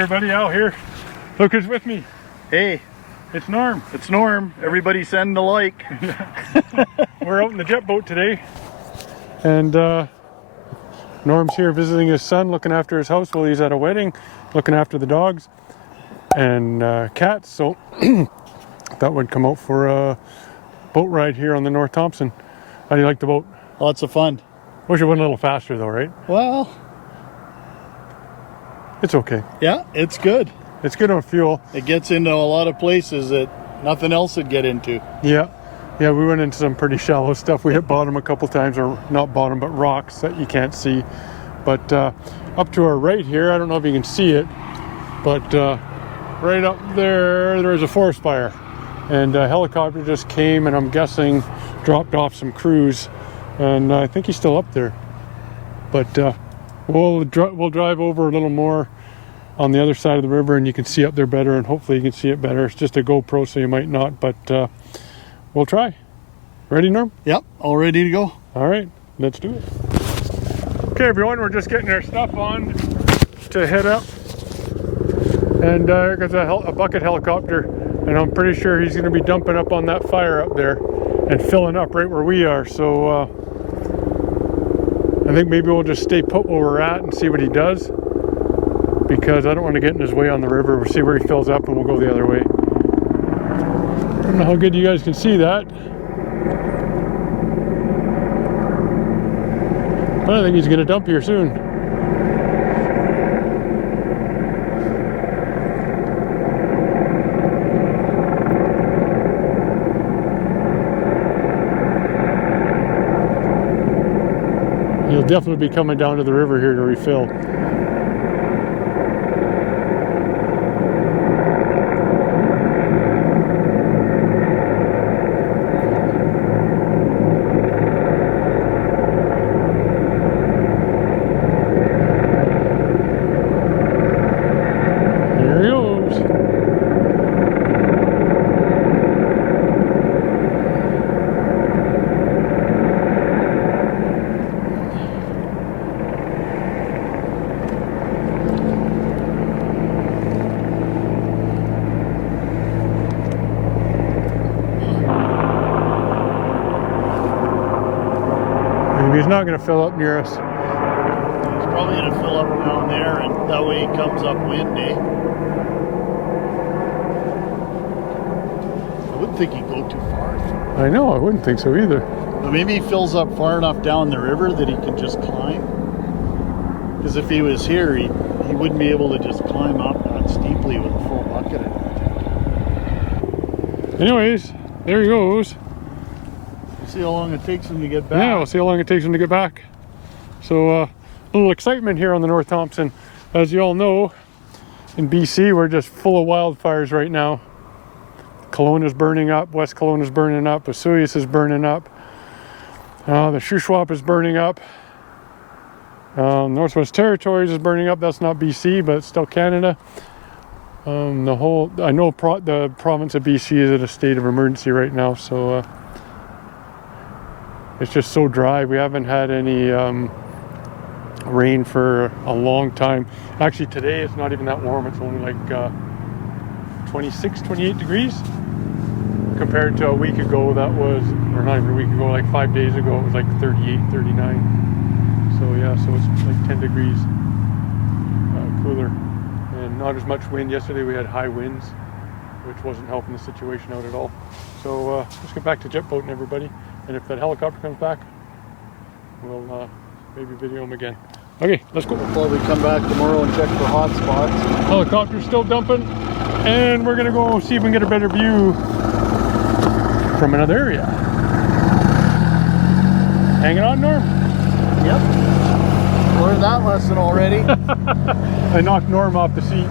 everybody, Al here. Look who's with me. Hey, It's Norm. it's Norm. Everybody send a like. We're out in the jet boat today. And Norm's here visiting his son, looking after his house while he's at a wedding, looking after the dogs and cats. So that would come out for a boat ride here on the North Thompson. How do you like the boat? Lots of fun. Wish it went a little faster though, right? Well, It's okay. yeah, it's good. It's good on fuel. It gets into a lot of places that nothing else would get into. Yeah, we went into some pretty shallow stuff. We hit bottom a couple times, or not bottom, but rocks that you can't see. But up to our right here, I don't know if you can see it, but right up there's a forest fire. And a helicopter just came and I'm guessing dropped off some crews. And I think he's still up there. But we'll drive over a little more on the other side of the river and you can see up there better, and hopefully you can see it better. It's just a GoPro, so you might not, but we'll try. Ready, Norm? Yep, all ready to go. All right, let's do it. Okay, everyone, we're just getting our stuff on to head up. And here goes a bucket helicopter, and I'm pretty sure he's going to be dumping up on that fire up there and filling up right where we are. So I think maybe we'll just stay put where we're at and see what he does, because I don't want to get in his way on the river. We'll see where he fills up and we'll go the other way. I don't know how good you guys can see that, but I think he's going to dump here soon. He'll definitely be coming down to the river here to refill. There he goes. He's not going to fill up near us. He's probably going to fill up around there, and that way he comes upwind, eh? I wouldn't think he'd go too far. I know, I wouldn't think so either. But maybe he fills up far enough down the river that he can just climb. Because if he was here, he wouldn't be able to just climb up that steeply with a full bucket. Anyways, there he goes. See how long it takes him to get back. Yeah, we'll see how long it takes him to get back. So a little excitement here on the North Thompson. As you all know, in BC, we're just full of wildfires right now. Kelowna is burning up, West Kelowna is burning up, Vesuvius is burning up, the Shuswap is burning up, Northwest Territories is burning up. That's not BC, but it's still Canada. I know the province of BC is in a state of emergency right now, so it's just so dry. We haven't had any rain for a long time. Actually, today it's not even that warm. It's only like 26, 28 degrees compared to a week ago that was, or not even a week ago, like 5 days ago, it was like 38, 39. So yeah, so it's like 10 degrees cooler and not as much wind. Yesterday we had high winds, which wasn't helping the situation out at all. So let's get back to jet boating, everybody. And if that helicopter comes back, we'll maybe video him again. Okay, let's go. We'll probably come back tomorrow and check for hot spots. Helicopter's still dumping, and we're gonna go see if we can get a better view from another area. Hanging on, Norm? Yep. Learned that lesson already. I knocked Norm off the seat.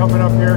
coming up here.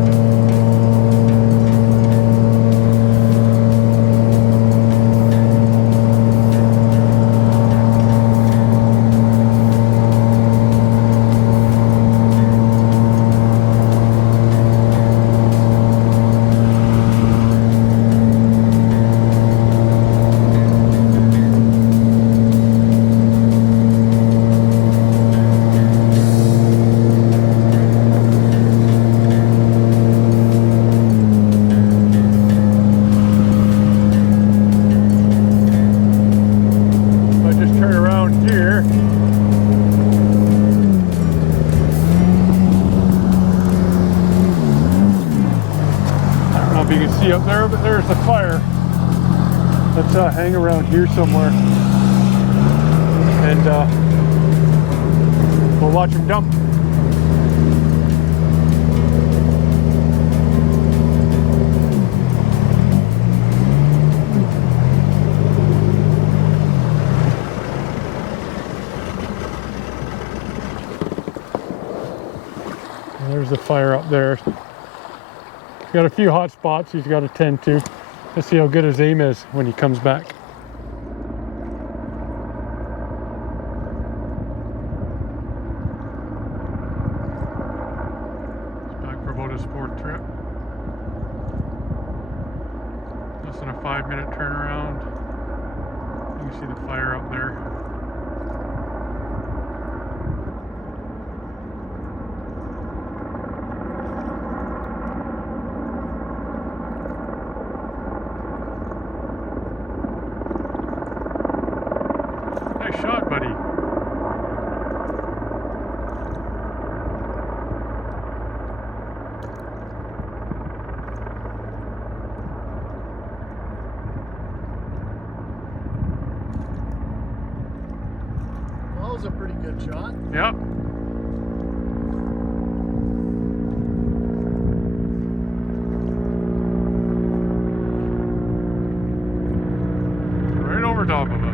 see up there, but there's the fire. Let's hang around here somewhere, and we'll watch them dump. There's the fire up there. He's got a few hot spots he's got to tend to. Let's see how good his aim is when he comes back. He's back for about his 4th trip. Less than a 5-minute turnaround. You can see the fire up there. Shot, buddy. Well, that was a pretty good shot. Yep. Right over top of us.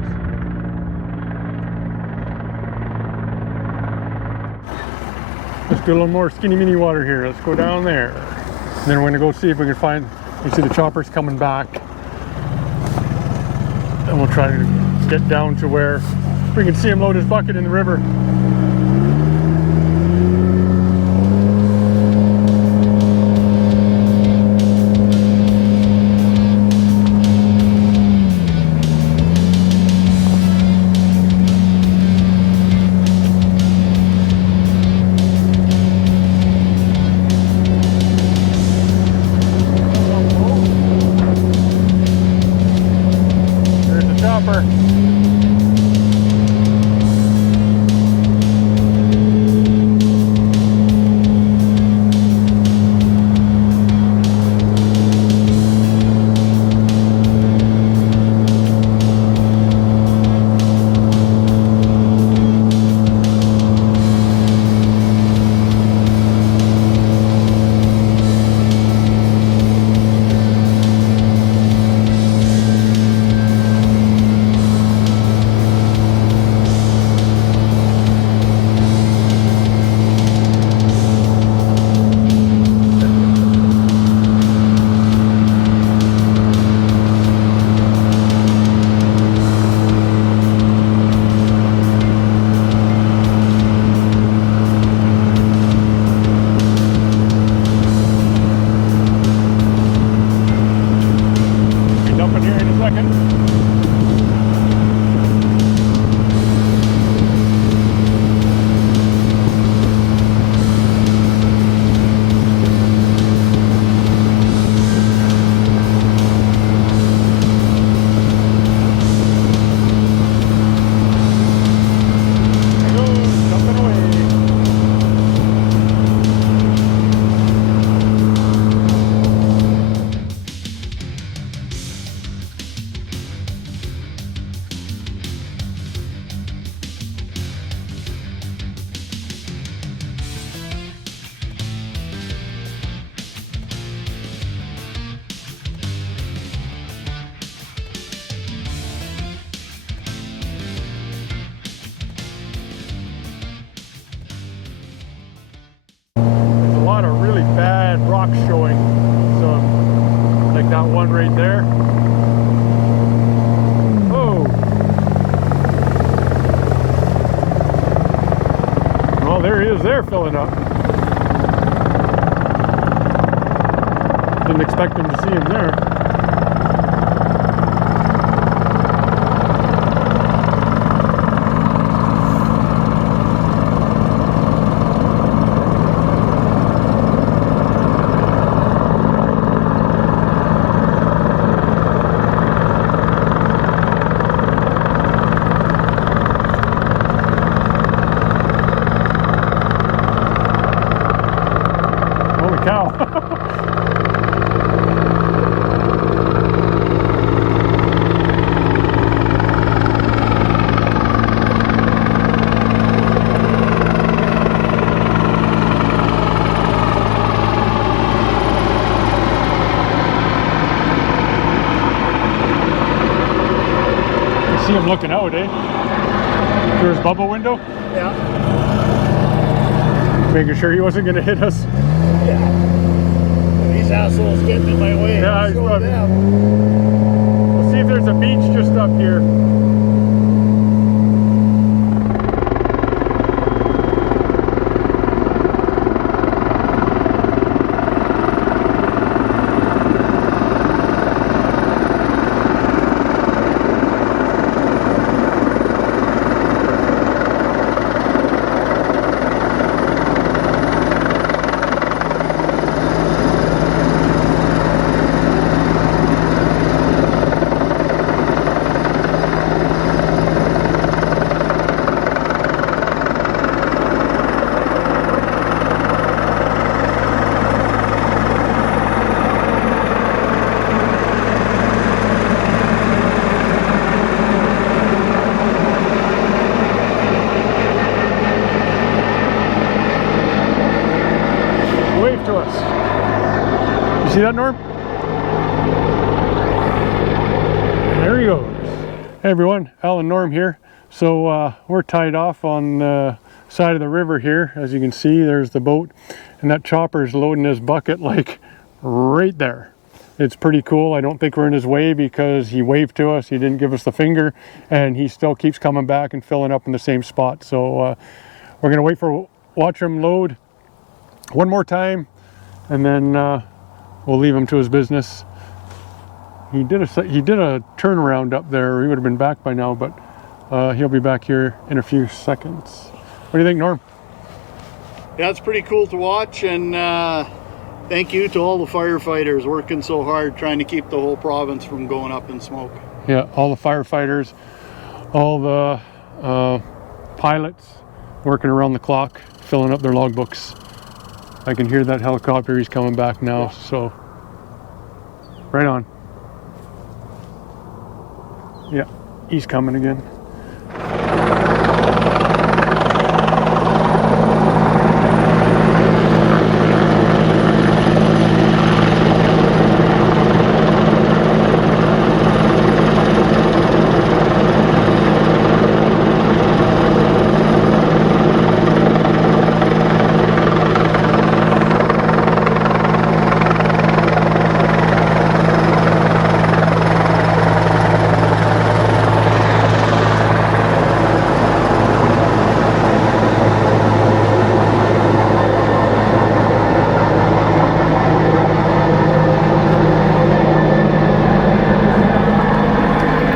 Let's do a little more skinny mini water here. Let's go down there. And then we're gonna go see if we can find, you see the choppers coming back. And we'll try to get down to where we can see him load his bucket in the river. Chopper. rocks showing. So, like that one right there. Oh. Well, there he is there filling up. Didn't expect him to see him there. looking out, eh? Through his bubble window? Yeah. Making sure he wasn't going to hit us. Yeah. These assholes getting in my way. Yeah, he's probably... We'll see if there's a beach just up here. Wave to us. You see that, Norm? There he goes. Hey everyone, Al and Norm here. So we're tied off on the side of the river here. As you can see, there's the boat, and that chopper is loading his bucket like right there. It's pretty cool. I don't think we're in his way because he waved to us, he didn't give us the finger, and he still keeps coming back and filling up in the same spot. So we're gonna watch him load one more time, and then we'll leave him to his business. He did a turnaround up there. He would have been back by now, but he'll be back here in a few seconds. What do you think, Norm? Yeah, it's pretty cool to watch, and thank you to all the firefighters working so hard trying to keep the whole province from going up in smoke. Yeah, all the firefighters, all the pilots working around the clock, filling up their logbooks. I can hear that helicopter. He's coming back now, yeah. So right on. Yeah, he's coming again.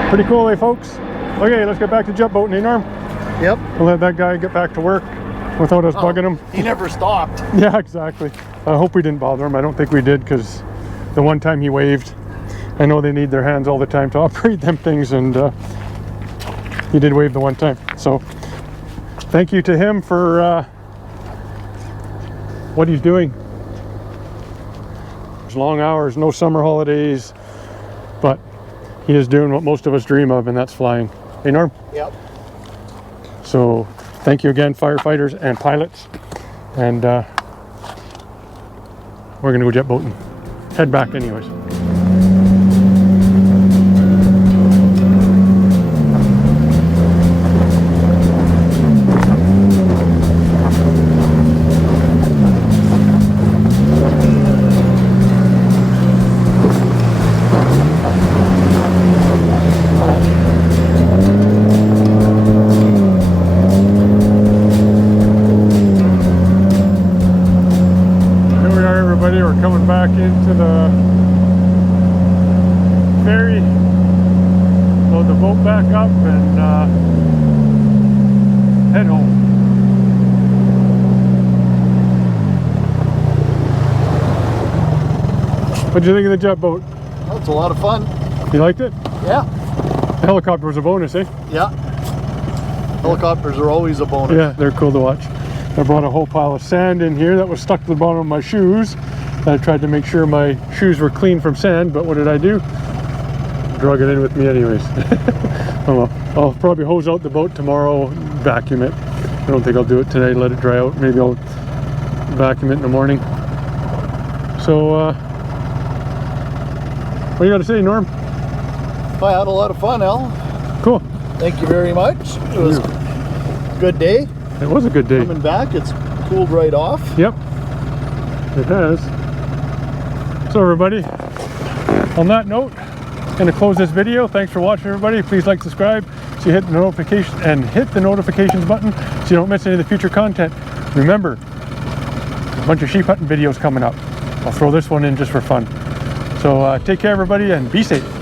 Pretty cool, eh, folks? Okay, let's get back to jet boating, eh, Norm? Yep. We'll let that guy get back to work without us bugging him. He never stopped. Yeah, exactly. I hope we didn't bother him. I don't think we did, because the one time he waved, I know they need their hands all the time to operate them things, and he did wave the one time. So thank you to him for what he's doing. It's long hours, no summer holidays, but he is doing what most of us dream of, and that's flying. Hey, Norm? Yep. So thank you again, firefighters and pilots. And we're gonna go jet boating. Head back anyways. We're coming back into the ferry, load the boat back up, and head home. What'd you think of the jet boat? That was a lot of fun. You liked it? Yeah. The helicopter was a bonus, eh? Yeah. Helicopters are always a bonus. Yeah, they're cool to watch. I brought a whole pile of sand in here that was stuck to the bottom of my shoes. I tried to make sure my shoes were clean from sand, but what did I do? Drug it in with me anyways. Oh well, I'll probably hose out the boat tomorrow, vacuum it. I don't think I'll do it today, let it dry out. Maybe I'll vacuum it in the morning. So, what do you got to say, Norm? I had a lot of fun, Al. Cool. thank you very much. It was a good day. It was a good day. Coming back, it's cooled right off. Yep, it has. So everybody, on that note, I'm going to close this video. Thanks for watching, everybody. Please like, subscribe, so you hit the notification and hit the notifications button so you don't miss any of the future content. Remember, a bunch of sheep hunting videos coming up. I'll throw this one in just for fun. So take care, everybody, and be safe.